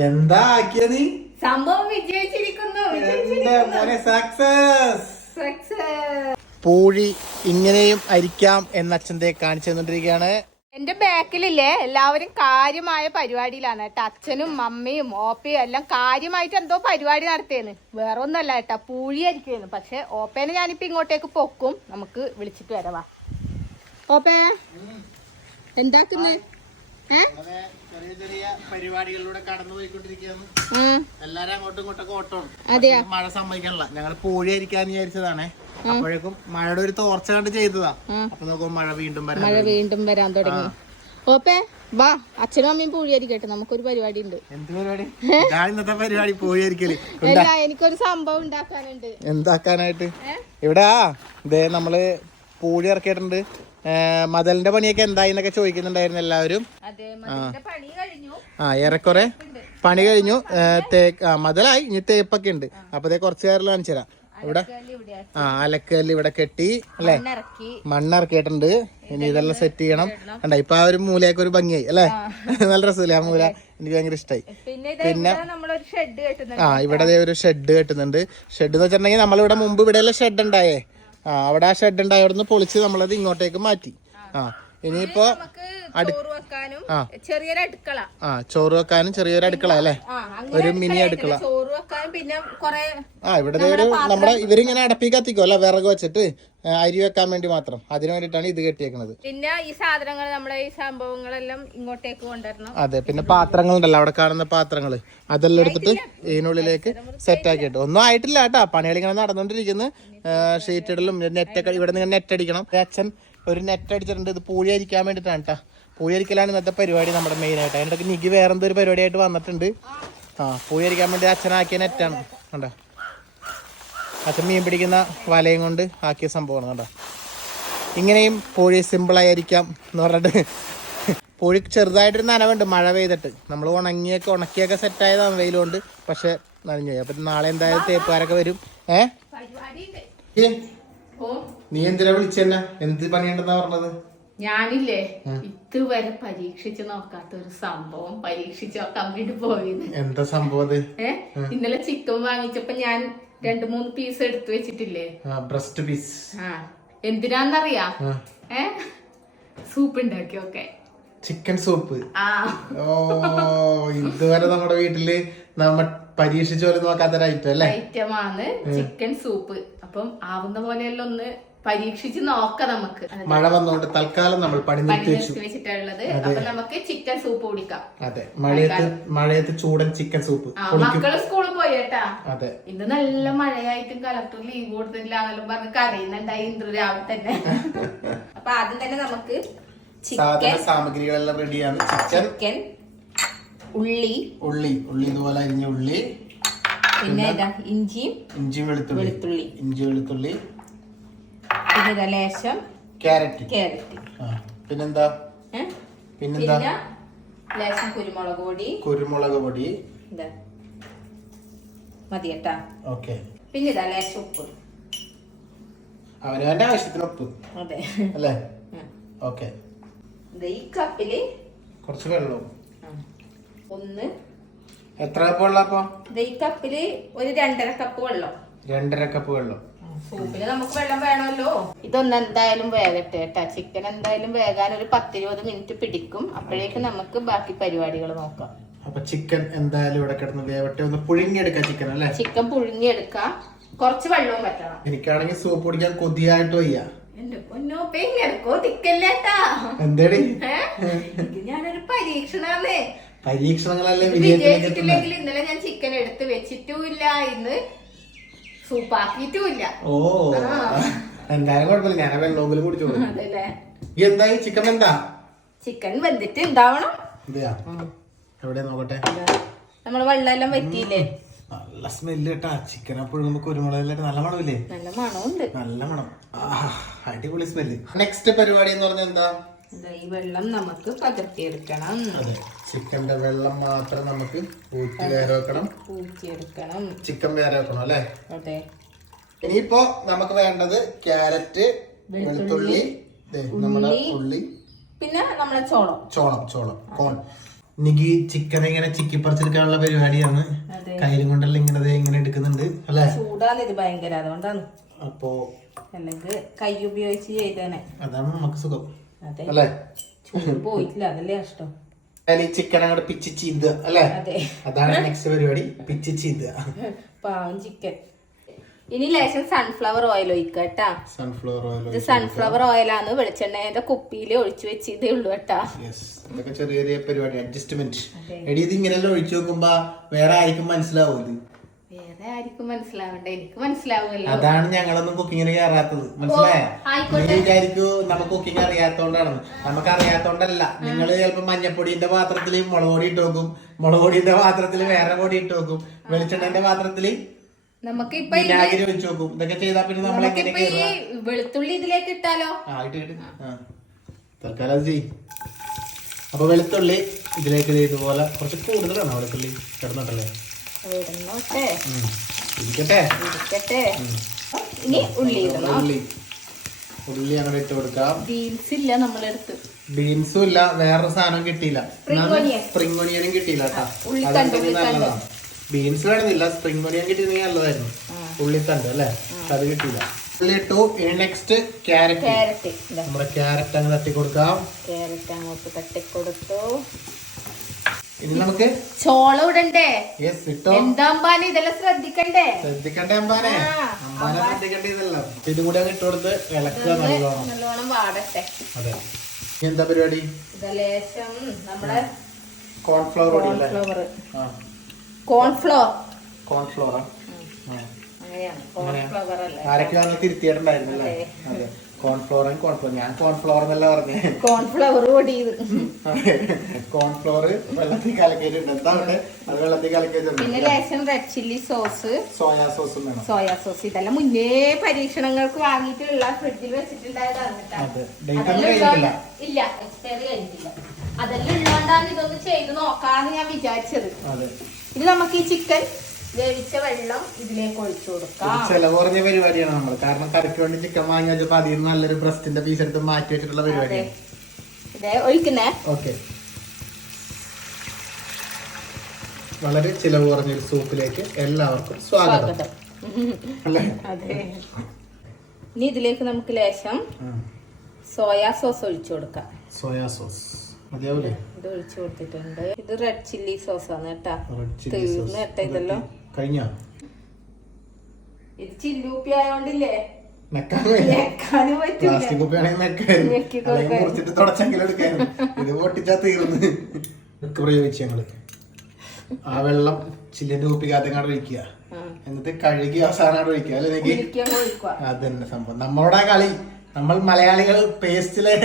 എന്താ ആക്കിയത് നീ സംഭവം വിജയിച്ചിരിക്കുന്നു. പൂഴി ഇങ്ങനെയും അരിക്കാം എന്ന അച്ഛന്റെ കാണിച്ചു തന്നിട്ടിരിക്കുകയാണ് എന്റെ ബാക്കിലില്ലേ എല്ലാവരും കാര്യമായ പരിപാടിയിലാണ് കേട്ടോ. അച്ഛനും മമ്മിയും ഓപ്പയും എല്ലാം കാര്യമായിട്ട് എന്തോ പരിപാടി നടത്തിയെന്ന്. വേറെ ഒന്നല്ല കേട്ടാ അരിക്കുന്നു പക്ഷെ ഓപ്പേനെ ഞാനിപ്പോ ഇങ്ങോട്ടേക്ക് പൊക്കും. നമുക്ക് വിളിച്ചിട്ട് വരവാ ഓപ്പേ എന്താക്കുന്നേ? ഏ? ചെറിയ ചെറിയ പരിപാടികളിലൂടെ കടന്നു പോയിക്കൊണ്ടിരിക്കുകയാണ്. എല്ലാരും അങ്ങോട്ടും ഇങ്ങോട്ടൊക്കെ ഓട്ടമാണ്. മഴ സമ്മതിക്കണില്ല ഞങ്ങൾ പൂഴി അരിക്കാന്ന് വിചാരിച്ചതാണേ അപ്പോഴേക്കും മഴയുടെ ഒരു തോർച്ച കണ്ട് ചെയ്തതാ. അപ്പൊ നോക്കുമ്പോ മഴ വീണ്ടും വരാം മഴ വീണ്ടും വരാൻ തുടങ്ങി. ഓപ്പേ വാ അച്ഛനും അമ്മയും പൂഴിയായിരിക്കട്ടെ. നമുക്കൊരു പരിപാടി ഉണ്ട് എന്ത് പരിപാടി? ഇന്നത്തെ പരിപാടി എനിക്കൊരു സംഭവം ഉണ്ടാക്കാനുണ്ട്. എന്താക്കാനായിട്ട്? ഇവിടെ നമ്മൾ പൂഴി ഇറക്കിയിട്ടുണ്ട്. മതലിന്റെ പണിയൊക്കെ എന്തായി എന്നൊക്കെ ചോദിക്കുന്നുണ്ടായിരുന്നു എല്ലാവരും. ആ ഏറെക്കുറെ പണി കഴിഞ്ഞു. തേക്ക് ആ മതലായി ഇനി തേപ്പൊക്കെ ഉണ്ട് അപ്പൊ ദേ കുറച്ച് നേരം കാണിച്ചു തരാം ഇവിടെ ആ അലക്കല്ല് ഇവിടെ കെട്ടി അല്ലേ? മണ്ണിറക്കിയിട്ടുണ്ട്. ഇനി ഇതെല്ലാം സെറ്റ് ചെയ്യണം. കണ്ട ഇപ്പൊ ആ ഒരു മൂലയൊക്കെ ഒരു ഭംഗിയായി അല്ലേ? നല്ല രസമില്ലേ ആ മൂല? എനിക്ക് ഭയങ്കര ഇഷ്ടമായി പിന്നെ ആ ഇവിടെ ഒരു ഷെഡ് കെട്ടുന്നുണ്ട്. ഷെഡ് എന്ന് വെച്ചിട്ടുണ്ടെങ്കിൽ നമ്മളിവിടെ മുമ്പ് ഇവിടെയല്ല ഷെഡ് ഉണ്ടായേ. ആ അവിടെ ആ ഷെഡ് ഉണ്ടായിരുന്നു പൊളിച്ച് നമ്മളത് ഇങ്ങോട്ടേക്ക് മാറ്റി. ആ ഇനിയിപ്പോ. ചെറിയൊരു അടുക്കള. ആ ചോറ് വെക്കാനും ചെറിയൊരു അടുക്കള അല്ലേ? ഒരു മിനി അടുക്കള. പിന്നെ കൊറേ ആ ഇവിടെ ഒരു നമ്മുടെ ഇവരിങ്ങനെ അടപ്പി കത്തിക്കോ. അല്ല വിറക് വെച്ചിട്ട് അരി വെക്കാൻ വേണ്ടി മാത്രം. അതിനു വേണ്ടിട്ടാണ് ഇത് കെട്ടിയേക്കുന്നത് പിന്നെ ഈ സാധനങ്ങൾ നമ്മുടെ ഈ സംഭവങ്ങളെല്ലാം ഇങ്ങോട്ടേക്ക് കൊണ്ടുവരണം. അതെ പിന്നെ പാത്രങ്ങളുണ്ടല്ലോ. അവിടെ കാണുന്ന പാത്രങ്ങൾ അതെല്ലാം എടുത്തിട്ട് ഇതിനുള്ളിലേക്ക് സെറ്റ് ആക്കിയിട്ട് ഒന്നും ആയിട്ടില്ല കേട്ടാ. പണികൾ ഇങ്ങനെ നടന്നുകൊണ്ടിരിക്കുന്നു. ഷീറ്റ് ഇടലും നെറ്റൊക്കെ ഇവിടെ നിന്ന് നെറ്റ് അടിക്കണം. അച്ഛൻ ഒരു നെറ്റ് അടിച്ചിട്ടുണ്ട്. ഇത് പൂഴി അരിക്കാൻ വേണ്ടിയിട്ടാണ് കേട്ടാ. പൂഴി അരിക്കലാണ് ഇന്നത്തെ പരിപാടി നമ്മുടെ മെയിൻ ആയിട്ട്. അതിന്റെ നിക്ക് വേറെന്തൊരു പരിപാടിയായിട്ട് വന്നിട്ടുണ്ട്. ആ അരിക്കാൻ വേണ്ടി അച്ഛനാക്കിയ നെറ്റാണ്. കണ്ടോ? അച്ഛൻ മീൻ പിടിക്കുന്ന വലയും കൊണ്ട് ആക്കിയ സംഭവമാണ് കണ്ടോ? ഇങ്ങനെയും പൂഴി സിമ്പിളായി അരിക്കാം എന്ന് പറഞ്ഞിട്ട് പൂഴി ചെറുതായിട്ടൊരു നനവുണ്ട് മഴ പെയ്തിട്ട്. നമ്മൾ ഉണങ്ങിയൊക്കെ ഉണക്കിയൊക്കെ സെറ്റായതാണ് വെയിലുകൊണ്ട് പക്ഷെ നനഞ്ഞു പോയി. അപ്പം നാളെ എന്തായാലും തേപ്പുകാരൊക്കെ വരും. ഏ? നീ എന്തിനാ വിളിച്ചെന്നെ? എന്ത് പണിയുണ്ടെന്നാ പറഞ്ഞത്? ഞാനില്ലേ ഇതുവരെ പരീക്ഷിച്ച് നോക്കാത്ത ഒരു സംഭവം പരീക്ഷിച്ച് നോക്കാൻ വേണ്ടി പോയിന്ന്. എന്താ സംഭവം ഏഹ് ഇന്നലെ ചിക്കൻ വാങ്ങിച്ചപ്പോ ഞാൻ രണ്ടു മൂന്ന് പീസ് എടുത്തു വെച്ചിട്ടില്ലേ? ബ്രസ്റ്റ് പീസ് ആ. എന്തിനാന്നറിയാ? ഏ? സൂപ്പ് ഉണ്ടാക്കിയൊക്കെ ചിക്കൻ സൂപ്പ് ആ. ഓ ഇതുവരെ നമ്മുടെ വീട്ടിൽ നമ്മ പരീക്ഷിച്ചു പോലും നോക്കാത്തൊരു ഐറ്റം അല്ലേ? ഐറ്റമാണ് ചിക്കൻ സൂപ്പ് അപ്പം ആവുന്ന പോലെയല്ലോ ഒന്ന് പരീക്ഷിച്ച് നോക്കാം നമുക്ക്. മഴ വന്നുകൊണ്ട് തൽക്കാലം നമ്മൾ പണി നിർത്തി വെച്ചു നിർത്തി വെച്ചിട്ടുള്ളത്. അപ്പൊ നമുക്ക് ചിക്കൻ സൂപ്പ് കുടിക്കാം. അതെ. മഴയത്ത് മഴയത്ത് ചൂടൻ ചിക്കൻ സൂപ്പ് മക്കൾ സ്കൂളിൽ പോയി കേട്ടാ. അതെ. ഇന്ന് നല്ല മഴയായിട്ടും കളക്ടർ ലീവ് കൊടുത്തില്ല എന്നെല്ലാം പറഞ്ഞ് കരയുന്നുണ്ടായി ഇന്ദ്ര രാവിലെ തന്നെ. അപ്പൊ ആദ്യം തന്നെ നമുക്ക് സാധന സാമഗ്രികളെല്ലാം റെഡിയാണ്. ചിക്കൻ ചിക്കൻ ഉള്ളി. ഉള്ളി. ഉള്ളി ഇതുപോലെ അരിഞ്ഞ ഉള്ളി. പിന്നെ ഇഞ്ചിയും ഇഞ്ചിയും ഇഞ്ചി വെളുത്തുള്ളി. വെളുത്തുള്ളി. ഇഞ്ചി വെളുത്തുള്ളി. പിന്നെ ഇതാ ലേശം ക്യാരറ്റ്. ക്യാരറ്റ്. പിന്നെന്താ? പിന്നെന്താ? പിന്നെ ലേശം കുരുമുളക് പൊടി. കുരുമുളക് പൊടി. മതി കേട്ടാ ഓക്കെ. പിന്നെ ഇതാ ലേശം ഉപ്പ്. അവനവന്റെ ആവശ്യത്തിന് ഉപ്പ്. അതെ. അല്ലേ. ഓക്കെ. ഈ കപ്പിൽ കുറച്ച് വെള്ളവും. ഒന്ന്. എത്ര കപ്പ് വെള്ളം അപ്പൊ? ഈ കപ്പിൽ ഒരു രണ്ടര കപ്പ് വെള്ളം. രണ്ടര കപ്പ് വെള്ളം. സൂപ്പിൽ നമുക്ക് വെള്ളം വേണമല്ലോ ഇതൊന്നും എന്തായാലും വേകട്ടെ കേട്ടാ ചിക്കൻ എന്തായാലും വേഗാൻ ഒരു പത്തിരുപത് മിനിറ്റ് പിടിക്കും. അപ്പോഴേക്കും നമുക്ക് ബാക്കി പരിപാടികൾ നോക്കാം. അപ്പൊ ചിക്കൻ എന്തായാലും ഇവിടെ കിടന്ന് വേവട്ടെ ഒന്ന് പുഴുങ്ങിയെടുക്കാം ചിക്കൻ അല്ലേ? ചിക്കൻ പുഴുങ്ങിയെടുക്കാം. കുറച്ച് വെള്ളവും പറ്റണം. എനിക്കാണെങ്കിൽ സൂപ്പ് കുടിക്കാൻ കൊതിയായിട്ട് വയ്യ. എന്തേടി? ഞാനൊരു പരീക്ഷണാന്നേ. പരീക്ഷണങ്ങളെല്ലാം വിജയിച്ചിട്ടില്ലെങ്കിൽ ഇന്നലെ ഞാൻ ചിക്കൻ എടുത്ത് വെച്ചിട്ടുമില്ല ഇന്ന് സൂപ്പാക്കിയിട്ടുമില്ല ഓ എന്തായാലും കുഴപ്പമില്ല. ഞാൻ വെള്ളമെങ്കിലും കുടിച്ചോളൂ അതല്ലേ? ഈ എന്തായി? ചിക്കൻ എന്താ ചിക്കൻ വെന്തിട്ട് ഉണ്ടാവണം ഇതെയാ എവിടെ നോക്കട്ടെ? നമ്മൾ വെള്ളമെല്ലാം വറ്റിയില്ലേ? നല്ല സ്മെല്ല് കേട്ടാ ചിക്കൻ അപ്പോഴും നമുക്ക് കുരുമുളകിലായിട്ട് നല്ല മണമില്ലേ? നല്ല മണമുണ്ട്. നല്ല മണം. അടിപൊളി സ്മെല്ല്. നെക്സ്റ്റ് പരിപാടി എന്ന് പറഞ്ഞാൽ എന്താ? ഈ വെള്ളം നമുക്ക് പകർത്തിയെടുക്കണം. ചിക്കന്റെ വെള്ളം മാത്രം നമുക്ക് ഊറ്റി വേറെ വെക്കണം. ഊറ്റിയെടുക്കണം. ചിക്കൻ വേറെ വെക്കണം അല്ലേ? അതെ. ഇനിയിപ്പോ നമുക്ക് വേണ്ടത് ക്യാരറ്റ് വെളുത്തുള്ളി നമ്മുടെ ഉള്ളി പിന്നെ നമ്മളെ ചോളം. ചോളം ചോളം കോൺ. എനിക്ക് ചിക്കൻ ഇങ്ങനെ ചിക്കി പറിച്ചെടുക്കാനുള്ള പരിപാടിയാണ് കയ്യിലും കൊണ്ടല്ല ഇങ്ങനെ ഇങ്ങനെ എടുക്കുന്നുണ്ട് അല്ലേ? ചൂടാണ് ഇത് ഭയങ്കര അതുകൊണ്ടാണ്. അപ്പോ അല്ലെങ്കിൽ കൈ ഉപയോഗിച്ച് ചെയ്തേനെ. അതാണ് നമുക്ക് സുഖം. അല്ലേ? പോയിട്ടില്ല അതല്ലേ കഷ്ടം. ഈ ചിക്കൻ അങ്ങോട്ട് പിച്ച് ചീന്തുക അല്ലേ? അതാണ് നെക്സ്റ്റ് പരിപാടി പിച്ച് ചീന്തുക. പാവം ചിക്കൻ ഇനി ലേശം സൺഫ്ലവർ ഓയിൽ ഒഴിക്കുക കേട്ടാ സൺഫ്ലവർ ഇത് ഓയിൽ സൺഫ്ലവർ ഓയിലാണ് വെളിച്ചെണ്ണയുടെ കുപ്പിയിൽ ഒഴിച്ചു വെച്ചതേ ഉള്ളൂ കേട്ടാ. ഇതൊക്കെ ചെറിയ ചെറിയ പരിപാടി അഡ്ജസ്റ്റ്മെന്റ്. എടി ഇത് ഇങ്ങനെല്ലാം ഒഴിച്ചു നോക്കുമ്പോ വേറെ ആർക്കും മനസ്സിലാവും ഇത്? വേറെ ആയിരിക്കും മനസ്സിലാവണ്ട. എനിക്ക് മനസ്സിലാവുമല്ലോ. അതാണ് ഞങ്ങളൊന്നും കുക്കിങ്ങിന് കയറാത്തത് മനസ്സിലായോ? ആയിക്കോട്ടെ. നീ വിചാരിക്കൂ നമുക്ക് കുക്കിംഗ് അറിയാത്തോണ്ടാണ് നമുക്ക് അറിയാത്തോണ്ടല്ല നിങ്ങൾ ചിലപ്പോ മഞ്ഞപ്പൊടിന്റെ പാത്രത്തിൽ മുളക് പൊടി ഇട്ട് നോക്കും മുളക് പൊടിന്റെ പാത്രത്തിൽ വേറെ പൊടി ഇട്ട് നോക്കും വെളിച്ചെണ്ണന്റെ പാത്രത്തിൽ നമുക്ക് ഇപ്പൊ വിനാഗിരി നോക്കും ഇതൊക്കെ ചെയ്താൽ പിന്നെ നമ്മൾ എങ്ങനെ വെളുത്തുള്ളി ഇതിലേക്ക് ഇട്ടാലോ? ആ ഇട്ട് ഇട്ട്. ആ. തൽക്കാലം അത് ചെയ്യും. അപ്പൊ വെളുത്തുള്ളി ഇതിലേക്ക് ഇതുപോലെ കുറച്ച് കൂടുതലാണ് വെളുത്തുള്ളി കിടന്നിട്ടല്ലേ? ഇടുന്നോട്ടെ ഉം. ഇരിക്കട്ടെ? ഇരിക്കട്ടെ. ഇനി ഉള്ളി ഇടണം ഉള്ളി ഉള്ളി അങ്ങനെ ഇട്ട് കൊടുക്കാം. ബീൻസ് ഇല്ല നമ്മളെടുത്ത് ബീൻസും ഇല്ല. വേറെ സാധനം കിട്ടിയില്ല. Spring onion. സ്പ്രിംഗ് ഒനിയനും കിട്ടിയില്ല കേട്ടാ ബീൻസ് വേണമെന്നില്ല സ്പ്രിംഗ് ഒനിയൻ കിട്ടിയിരുന്നെങ്കിൽ നല്ലതായിരുന്നു. ഉള്ളിത്തണ്ട് അല്ലേ? അത് കിട്ടിയില്ല. ഉള്ളി ഇട്ടു. ഇനി നെക്സ്റ്റ് ക്യാരറ്റ് നമ്മുടെ ക്യാരറ്റ് അങ്ങ് തട്ടി കൊടുക്കാം ക്യാരറ്റ് അങ്ങോട്ട് തട്ടിക്കൊടുത്തു. ഇനി നമുക്ക് ചോളം ഇടണ്ടേ? എന്താ ഇതെല്ലാം ശ്രദ്ധിക്കണ്ടേ? ശ്രദ്ധിക്കണ്ടേ അമ്പാനെ? അമ്പാനെ ശ്രദ്ധിക്കണ്ടേ ഇതല്ലോ? ഇതും കൂടി അങ്ങ് ഇട്ട് കൊടുത്ത് ഇളക്കുക നല്ലോണം. നല്ലോണം വാടട്ടെ. അതെ. എന്താ പരിപാടി? ലേശം നമ്മുടെ കോൺഫ്ലവർ കോൺഫ്ലവർ ആ. കോൺഫ്ലോർ കോൺഫ്ലവറാ അങ്ങനെയാണ്. കോൺഫ്ലവർ അല്ലേ? ആരൊക്കെ വന്ന് തിരുത്തിയിട്ടുണ്ടായിരുന്നു അല്ലേ? അതെ. കോൺഫ്ലവറും കോൺഫ്ലോർ ഞാൻ കോൺഫ്ലോർ എന്നല്ല പറഞ്ഞു. കോൺഫ്ലവർ പൊടി കോൺഫ്ലോർ വെള്ളത്തിൽ കലക്കിയിട്ടുണ്ട്. എന്താവട്ടെ അത് വെള്ളത്തിൽ പിന്നെ കലക്കിയിട്ടുണ്ട് ലേശം റെഡ് ചില്ലി സോസ് സോയാ സോസും വേണം. സോയാ സോസ് ഇതെല്ലാം മുന്നേ പരീക്ഷണങ്ങൾക്ക് വാങ്ങിയിട്ടുള്ള ഫ്രിഡ്ജിൽ വെച്ചിട്ടുണ്ടായതാണ് ഇല്ല എക്സ്പയറി കഴിഞ്ഞിട്ടില്ല. അതെല്ലാം ഉള്ളതുകൊണ്ടാണ് ഇതൊന്ന് ചെയ്ത് നോക്കാന്ന് ഞാൻ വിചാരിച്ചത്. ഇനി നമുക്ക് ഈ ചിക്കൻ വേവിച്ച വെള്ളം ഇതിലേക്ക് ഒഴിച്ചു കൊടുക്കാം. ചെലവ് കുറഞ്ഞ പരിപാടിയാണ് നമ്മൾ കാരണം കറിക്ക് വേണ്ടി ചിക്കൻ വാങ്ങി വെച്ചപ്പോ അതിൽ നിന്ന് നല്ലൊരു ബ്രസ്റ്റിന്റെ പീസ് എടുത്ത് മാറ്റി വെച്ചിട്ടുള്ള പരിപാടിയാണ്. ഇതേ ഒഴിക്കുന്നേ? ഓക്കെ. വളരെ ചിലവ് കുറഞ്ഞൊരു സൂപ്പിലേക്ക് എല്ലാവർക്കും സ്വാഗതം. അതെ. ഇനി ഇതിലേക്ക് നമുക്ക് ലേശം സോയാ സോസ് ഒഴിച്ചു കൊടുക്കാം. Soya sauce. ഇത് ഒഴിച്ചു കൊടുത്തിട്ടുണ്ട്. ഇത് റെഡ് ചില്ലി സോസ് ആണ് കേട്ടാ തീർന്നു കേട്ടോ ഇതെല്ലാം. കഴിഞ്ഞ? ഇത് ചില്ലൂപ്പി ആയോണ്ടില്ലേ മെക്കാൻ ഞെക്കാനും പറ്റില്ല പ്ലാസ്റ്റിക് കുപ്പിയാണെങ്കിൽ മെക്കായിരുന്നു. ഞെക്കി അല്ലെങ്കിൽ മുറിച്ചിട്ട് തുടച്ചെങ്കിലും എടുക്കായിരുന്നു. ഇത് പൊട്ടിച്ചാ തീർന്ന്. ഇതൊക്കെ പ്രയോഗിച്ച് ഞങ്ങൾ ആ വെള്ളം ചില്ലിന്റെ കുപ്പിക്കകത്തങ്ങാട് ഒഴിക്കുക. എന്നിട്ട് കഴുകി അവസാനം ഒഴിക്കുക. അല്ലെ എനിക്ക് കുളിക്കാൻ അതന്നെ സംഭവം. നമ്മളുടെ കളി നമ്മൾ മലയാളികൾ പേസ്റ്റിലെ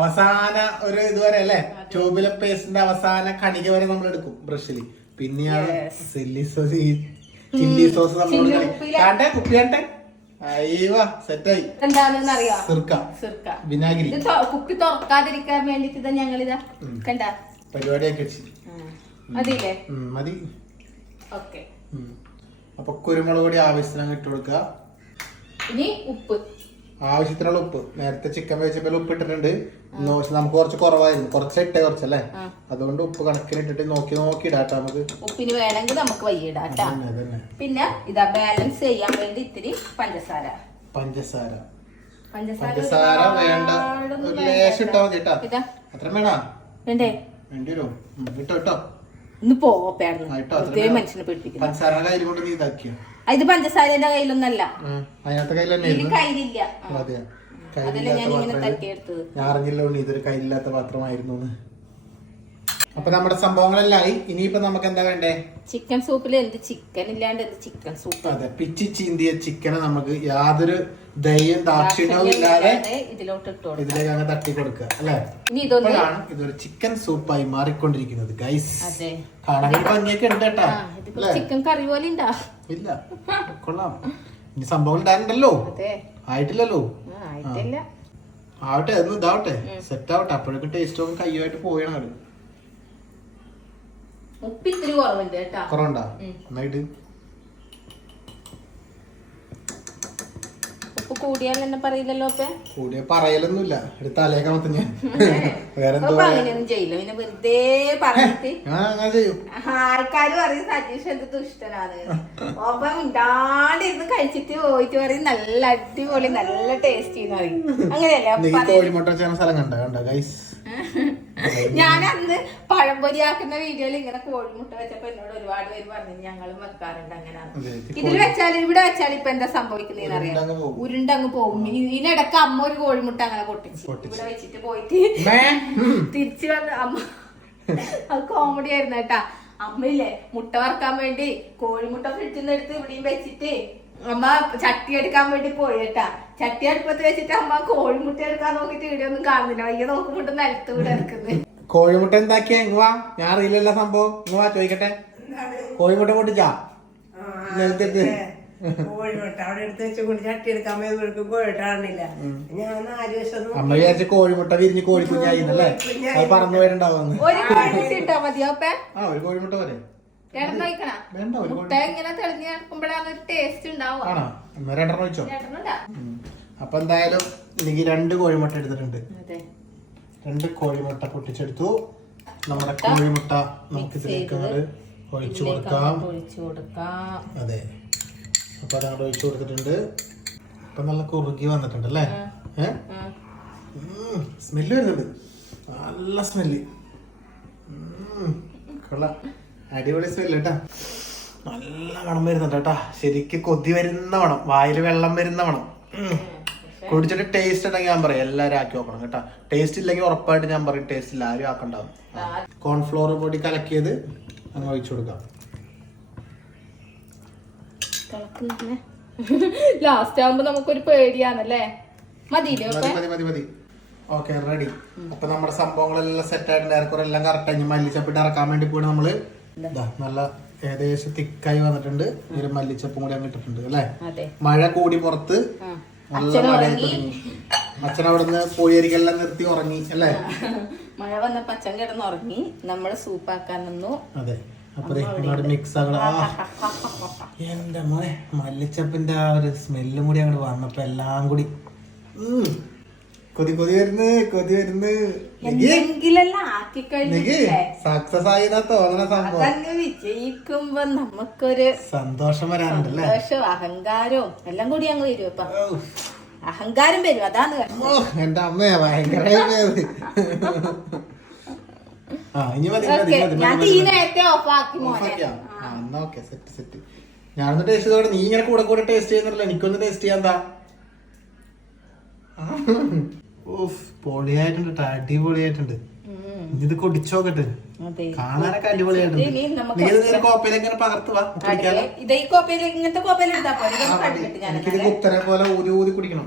അവസാന ഒരു ഇതുവരെ അല്ലെ? ട്യൂബിലെ പേസ്റ്റിന്റെ അവസാന കണിക വരെ നമ്മൾ എടുക്കും ബ്രഷിൽ. പിന്നെയാണ് സില്ലി സോസ് ചില്ലി സോസ് കുപ്പി കാണ്ടേ? അയ്യോ സെറ്റായി. എന്താണെന്ന് അറിയാം സിർക്ക. സിർക്ക. വിനാഗിരി. ഇത് കുപ്പി തുറക്കാതിരിക്കാൻ വേണ്ടിട്ട് ഇതാ ഞങ്ങളിതാ കണ്ട? പരിപാടിയൊക്കെ വെച്ച്. അതില്ലേ ഉം, മതി. ഓക്കെ. അപ്പൊ കുരുമുളക് പൊടി ആവശ്യത്തിന് ഇട്ട് കൊടുക്കുക. ഇനി ഉപ്പ്. ആവശ്യത്തിനുള്ള ഉപ്പ്. നേരത്തെ ചിക്കൻ വെച്ചപ്പോൾ ഉപ്പ് ഇട്ടിട്ടുണ്ട്. നമുക്ക് കുറച്ച് കുറവായിരുന്നു. കുറച്ച് ഇട്ടേ കുറച്ചല്ലേ. അതുകൊണ്ട് ഉപ്പ് കണക്കിന് ഇട്ടിട്ട് നോക്കി നോക്കി ഇടാട്ടോ നമുക്ക്. ഉപ്പിന് വേണമെങ്കിൽ നമുക്ക് അതന്നെ പിന്നെ ഇതാ ബാലൻസ് ചെയ്യാൻ വേണ്ടി ഇത്തിരി പഞ്ചസാര. പഞ്ചസാര. പഞ്ചസാര വേണ്ട. ഒരു ലേശം ഇട്ടാ. മതി കേട്ടാ അത്ര വേണോ? വേണ്ടേ? വേണ്ടി വരും? ഇട്ടോ ഇട്ടോ. ഇന്ന് പോപ്പയായിരുന്നു പഞ്ചസാര കയ്യിൽ കൊണ്ട് നീ ഇതാക്കിയോ? ഇത് പഞ്ചസാരന്റെ കയ്യിലൊന്നല്ല. അതിനകത്ത് ആയിരുന്നു കയ്യിലില്ല. ഞാൻ അറിഞ്ഞില്ല ഉണ്ണി ഇതൊരു കയ്യിലില്ലാത്ത പാത്രമായിരുന്നു. അപ്പൊ നമ്മുടെ സംഭവങ്ങളെല്ലാം ആയി ഇനിയിപ്പോ നമുക്ക് എന്താ വേണ്ടേ? ചിക്കൻ സൂപ്പിൽ എന്ത് ചിക്കൻ ഇല്ലാണ്ട് എന്ത് ചിക്കൻ സൂപ്പ്? അതെ പിച്ചി ചീന്തിയ ചിക്കനെ നമുക്ക് യാതൊരു ദയ്യം ദാക്ഷിണ്യവും ഇല്ലാതെ ഇതിലോട്ട് ഇതിലേക്ക് അങ്ങ് തട്ടി കൊടുക്കുക അല്ലെ? ഇനി ഇതൊന്ന് ഇപ്പോഴാണ് ഇതൊരു ചിക്കൻ സൂപ്പായി മാറിക്കൊണ്ടിരിക്കുന്നത് ഗൈസ് കാണാൻ ഭംഗിയൊക്കെ ഉണ്ട് കേട്ടാ ചിക്കൻ കറി പോലെ ഉണ്ടാ. ഇല്ല. കൊള്ളാം. ഇനി സംഭവം ഉണ്ടായിട്ടുണ്ടല്ലോ ആയിട്ടില്ലല്ലോ. ആവട്ടെ അതൊന്നും ഇതാവട്ടെ. സെറ്റ് ആവട്ടെ അപ്പോഴേക്കും ടേസ്റ്റ് ഒക്കെ കയ്യുമായിട്ട് പോയണം അത് ഉപ്പ് ഇത്തിരി കുറവുണ്ട് കേട്ടാ. കുറവുണ്ടാ? നന്നായിട്ട് ഉപ്പ് കൂടിയാൽ എന്നെ പറയില്ലല്ലോ അപ്പൊ? കൂടിയ പറയലൊന്നുമില്ല. ഒരു തലേക്കമത്ത് ഞാൻ. വേറെന്തോ അപ്പൊ അങ്ങനെയൊന്നും ചെയ്യില്ല. പിന്നെ വെറുതെ പറഞ്ഞിട്ട്. ആൾക്കാര് പറയും സജീഷ് എന്ത് ദുഷ്ടനാണ്. ഒപ്പം ഇണ്ടാണ്ടിരുന്ന് കഴിച്ചിട്ട് പോയിട്ട് പറയും നല്ല അടിപൊളി നല്ല ടേസ്റ്റി എന്ന് പറയും. അങ്ങനെയല്ലേ? കോഴിമുട്ട ചെയ്യുന്ന സ്ഥലം കണ്ട? കണ്ട ഗൈസ് ഞാൻ അന്ന് പഴംപൊരി ആക്കുന്ന വീഡിയോയിൽ ഇങ്ങനെ കോഴിമുട്ട വെച്ചപ്പോ എന്നോട് ഒരുപാട് പേര് പറഞ്ഞു ഞങ്ങളും വെക്കാറുണ്ട് അങ്ങനെ ഇതിൽ വെച്ചാൽ ഇവിടെ വെച്ചാൽ ഇപ്പൊ എന്താ സംഭവിക്കുന്നതെന്ന് അറിയാം ഉരുണ്ടങ്ങ് പോകും. ഇതിനിടക്ക് അമ്മ ഒരു കോഴിമുട്ട അങ്ങനെ പൊട്ടിച്ചു. ഇവിടെ വെച്ചിട്ട് പോയിട്ട്. തിരിച്ചു വന്ന് അമ്മ അത് കോമഡി ആയിരുന്നു കേട്ടാ. അമ്മയില്ലേ മുട്ട വറക്കാൻ വേണ്ടി കോഴിമുട്ട ഫ്രിഡ്ജിൽ നിന്ന് എടുത്ത് ഇവിടെയും വെച്ചിട്ട് അമ്മ ചട്ടി എടുക്കാൻ വേണ്ടി പോയി കേട്ടാ. ചട്ടി അടുപ്പത്ത് വെച്ചിട്ട് അമ്മ കോഴിമുട്ട എടുക്കാൻ നോക്കിട്ട് ഇവിടെ ഒന്നും കാണുന്നില്ല. വയ്യ നോക്കുമ്പോട്ട് നിലത്ത് കൂടെ എടുക്കുന്നത്. കോഴിമുട്ട എന്താക്കിയ? ഇങ്ങുവാ ഞാൻ അറിയില്ലല്ലോ സംഭവം. ഇങ്ങുവാ ചോദിക്കട്ടെ. കോഴിമുട്ട പൊട്ടിച്ചാ? നിലത്തിട്ട് കോഴിമുട്ട വിരിഞ്ഞ് കോഴിക്കുഞ്ഞായി അത് പറന്നു വരുന്നുണ്ടാവുന്നു ഒരു കോഴിമുട്ട ഇട്ടാ മതിയോ ആ ഒരു കോഴിമുട്ട വരെ. രണ്ടെണ്ണം വെച്ചോ. അപ്പൊ എന്തായാലും എനിക്ക് രണ്ട് കോഴിമുട്ട എടുത്തിട്ടുണ്ട്. രണ്ട് കോഴിമുട്ട പൊട്ടിച്ചെടുത്തു. നമ്മുടെ കോഴിമുട്ട നമുക്ക് ഇതിലേക്ക് ഒഴിച്ചു കൊടുക്കാം. അതെ. അപ്പൊ അതങ്ങോട്ട് ഒഴിച്ചു കൊടുത്തിട്ടുണ്ട്. അപ്പൊ നല്ല കുറുകി വന്നിട്ടുണ്ട് അല്ലേ? ഏഹ് സ്മെല്ല് വരുന്നുണ്ട്. നല്ല സ്മെല്ല് കൊള്ളാം. അടിപൊളി സ്മെല്ല് കേട്ടാ നല്ല മണം വരുന്നുണ്ട് കേട്ടാ. ശരിക്ക് കൊതി വരുന്ന മണം. വായിൽ വെള്ളം വരുന്ന മണം. കുടിച്ചിട്ട് ടേസ്റ്റ് ഉണ്ടെങ്കിൽ ഞാൻ പറയാം. എല്ലാവരും ആക്കി നോക്കണം കേട്ടാ. ടേസ്റ്റ് ഇല്ലെങ്കിൽ ഉറപ്പായിട്ട് ഞാൻ പറയും ടേസ്റ്റ് ഇല്ല. ആരും ആക്കണ്ടാവും കോൺഫ്ലോർ പൊടി കലക്കിയത് അങ്ങ് ഒഴിച്ചു കൊടുക്കാം. ലാസ്റ്റ് ആകുമ്പോ നമുക്കൊരു പേടിയാണല്ലേ? മതി മതി മതി മതി. ഓക്കെ റെഡി അപ്പൊ നമ്മുടെ സംഭവങ്ങളെല്ലാം സെറ്റ് ആയിട്ടുണ്ട്. ഏറെക്കുറെ എല്ലാം കറക്റ്റ് ആയി. മല്ലിച്ചപ്പിട്ട് ഇറക്കാൻ വേണ്ടി പോയി നമ്മൾ. നല്ല ഏകദേശം തിക്കായി വന്നിട്ടുണ്ട്. ഒരു മല്ലിച്ചപ്പും കൂടി അങ്ങ് ഇട്ടിട്ടുണ്ട് അല്ലേ? മഴ കൂടി പുറത്ത് നല്ല മഴയൊക്കെ അച്ഛൻ അവിടുന്ന് പോയിരിക്കെല്ലാം നിർത്തി ഉറങ്ങി അല്ലേ? മഴ വന്നപ്പോ അച്ഛൻ കിടന്ന് ഉറങ്ങി. നമ്മൾ സൂപ്പാക്കാൻ നിന്നു. അതെ. അപ്പൊ മിക്സ് എന്റെ മോനെ മല്ലിച്ചപ്പിന്റെ ആ ഒരു സ്മെല്ലും കൂടി അങ്ങോട്ട് വന്നപ്പോ എല്ലാം കൂടി. കൊതി കൊതി വരുന്നു കൊതി വരുന്നു. സക്സസ് ആയിരുന്ന തോന്നണ സംഭവം. അതങ്ങ് വിജയിക്കുമ്പോ നമുക്കൊരു സന്തോഷം വരാനുണ്ടല്ലേ സന്തോഷവും അഹങ്കാരവും എല്ലാം കൂടി അങ്ങ് വരും ഇപ്പൊ അഹങ്കാരം വരും അതാണ് എന്റെ അമ്മയാ ഭയങ്കര ഞാൻ തീ നേരത്തെ മോനെ. Set set. ഞാനൊന്ന് ടേസ്റ്റ് ചെയ്തോടെ നീ ഇങ്ങനെ കൂടെ കൂടെ ടേസ്റ്റ് ചെയ്യുന്നില്ല എനിക്കൊന്ന് ടേസ്റ്റ് ചെയ്യാൻ ഓഫ് പൊളിയായിട്ടുണ്ട് അടിപൊളിയായിട്ടുണ്ട്. ഇത് കുടിച്ചോക്കട്ടെ കാണാനൊക്കെ അടിപൊളിയായിട്ടുണ്ട്. കോപ്പയിലേക്ക് പകർത്തുവാ എനിക്കിത് കുത്തനെ പോലെ ഊതി ഊതി കുടിക്കണം.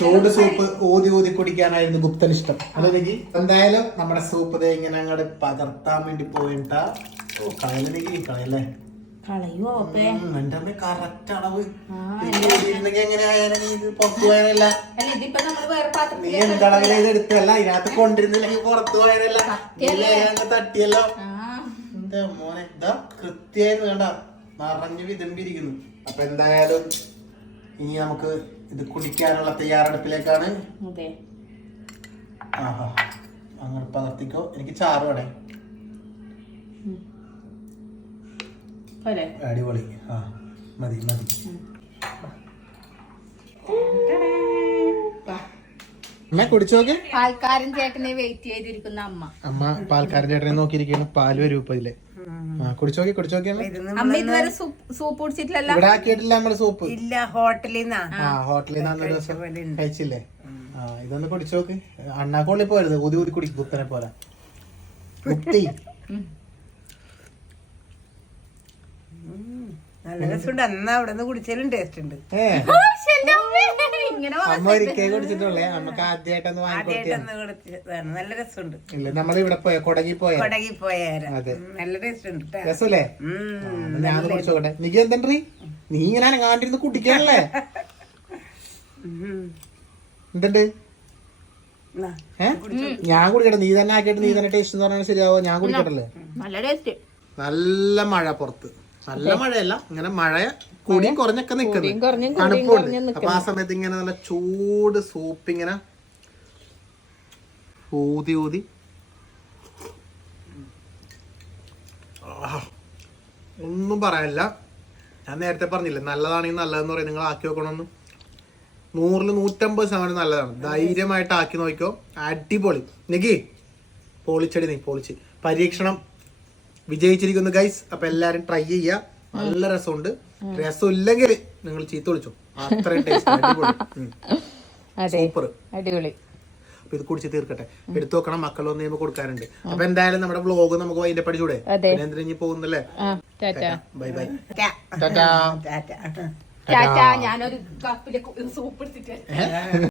ചൂട് സൂപ്പ് ഊതി ഊതി കുടിക്കാനായിരുന്നു ഗുപ്തൻ ഇഷ്ടം. അല്ലെങ്കിൽ എന്തായാലും നമ്മുടെ സൂപ്പ് ദേ ഇങ്ങനെ അങ്ങോട്ട് പകർത്താൻ വേണ്ടി പോയിട്ടാ. ഓ കളയിലെനിക്ക് കളയല്ലേ? കളയോ ഓപ്പേ ഉം, എന്റെ കറക്റ്റ് അളവ് ആ, ഇരുന്നെങ്കിൽ എങ്ങനെ ആയാലും നീ ഇത് പുറത്തു അല്ല ഇതിപ്പോ നമ്മൾ വേറെ പാത്രത്തിൽ കൊണ്ടിരുന്നില്ലെങ്കിൽ പുറത്തു തട്ടിയല്ലോ. എന്റെ മോനെ ഇതാ കൃത്യമായിരുന്നു വേണ്ട നിറഞ്ഞു വിതമ്പിരിക്കുന്നു അപ്പൊ എന്തായാലും ഇനി നമുക്ക് ഇത് കുടിക്കാനുള്ള തയ്യാറെടുപ്പിലേക്കാണ്. ആഹാ അങ്ങനെ പകർത്തിക്കോ. എനിക്ക് ചാറ് വേണേ. അടിപൊളി. ആ മതി മതി. അമ്മ കുടിച്ചു നോക്കി പാൽക്കാരൻ ചേട്ടനെ വെയിറ്റ് ചെയ്തിരിക്കുന്ന അമ്മ. അമ്മ പാൽക്കാരൻ ചേട്ടനെ നോക്കിയിരിക്കുകയാണ് പാൽ വരും ഇപ്പൊ ഇതിൽ ആ കുടിച്ചു നോക്കി കുടിച്ചു നോക്കി അമ്മ? ഇതുവരെ സൂപ്പ് കുടിച്ചിട്ടില്ലല്ലോ? ഇവിടെ ആക്കിയിട്ടില്ല നമ്മൾ സൂപ്പ്. ഇല്ല ഹോട്ടലിൽ നിന്നാ. ദിവസം കഴിച്ചില്ലേ? ആ ഇതൊന്ന് കുടിച്ചു നോക്ക് അണ്ണാക്കൊള്ളി പോരുത് ഊതി ഊതി കുടിക്കും കുത്തനെ പോലെ. കുത്തി നല്ല രസമുണ്ട്. അന്ന് അവിടെ നിന്ന് കുടിച്ചാലും ടേസ്റ്റ് ഉണ്ട്. അമ്മ. ഒരിക്കൽ കുടിച്ചിട്ടുള്ളേ? നമുക്ക് ആദ്യമായിട്ടൊന്ന് നല്ല രസമുണ്ട്. ഇല്ല നമ്മൾ ഇവിടെ പോയ? കൊടകി പോയ? കൊടകി പോയാരം അതെ. നല്ല ടേസ്റ്റ് ഉണ്ട്. രസല്ലേ. ഞാൻ കുടിച്ചോട്ടെ നീ എന്തെണ്ടി? നീ ഇങ്ങനെ അനങ്ങാണ്ടിരുന്ന് കുടിക്കാനല്ലേ. എന്തുണ്ട്? ഞാൻ കുടിക്കട്ടെ. നീ തന്നെ ആക്കിയിട്ട് നീ തന്നെ ടേസ്റ്റ് എന്ന് പറഞ്ഞാൽ ശരിയാവോ? ഞാൻ കുടിക്കട്ടല്ലേ? നല്ല ടേസ്റ്റ് നല്ല മഴ പുറത്ത്. നല്ല മഴയല്ല ഇങ്ങനെ മഴ കൂടിയും കുറഞ്ഞൊക്കെ നിൽക്കുന്നു തണുപ്പുണ്ട്. അപ്പൊ ആ സമയത്ത് ഇങ്ങനെ നല്ല ചൂട് സൂപ്പ് ഇങ്ങനെ ഊതി. ഊതി. ഒന്നും പറയാനില്ല. ഞാൻ നേരത്തെ പറഞ്ഞില്ലേ നല്ലതാണെങ്കിൽ നല്ലതെന്ന് പറയും. നിങ്ങൾ ആക്കി വെക്കണമെന്ന്. നൂറിൽ നൂറ്റമ്പത് ശതമാനം നല്ലതാണ്. ധൈര്യമായിട്ട് ആക്കി നോക്കിക്കോ. അടിപൊളി. നിക്കി പൊളിച്ചടി നീ പൊളിച്ച്. പരീക്ഷണം വിജയിച്ചിരിക്കുന്നു ഗൈസ് അപ്പൊ എല്ലാരും ട്രൈ ചെയ്യുക നല്ല രസമുണ്ട്. രസം ഇല്ലെങ്കിൽ നിങ്ങൾ ചീത്ത വിളിച്ചു. അത്രയും ടേസ്റ്റ് അടിപൊളി. അതെ. സൂപ്പർ അടിപൊളി. അപ്പൊ ഇത് കുടിച്ച് തീർക്കട്ടെ. എടുത്തു നോക്കണം. മക്കളൊന്നും നമുക്ക് കൊടുക്കാറുണ്ട് അപ്പൊ എന്തായാലും നമ്മുടെ ബ്ലോഗ് നമുക്ക് അതിന്റെ പഠിച്ചൂടെ ഇനി പോകുന്നല്ലേ? ബൈ ബൈ ഞാനൊരു കപ്പിലെ സൂപ്പ് എടുത്തിട്ട്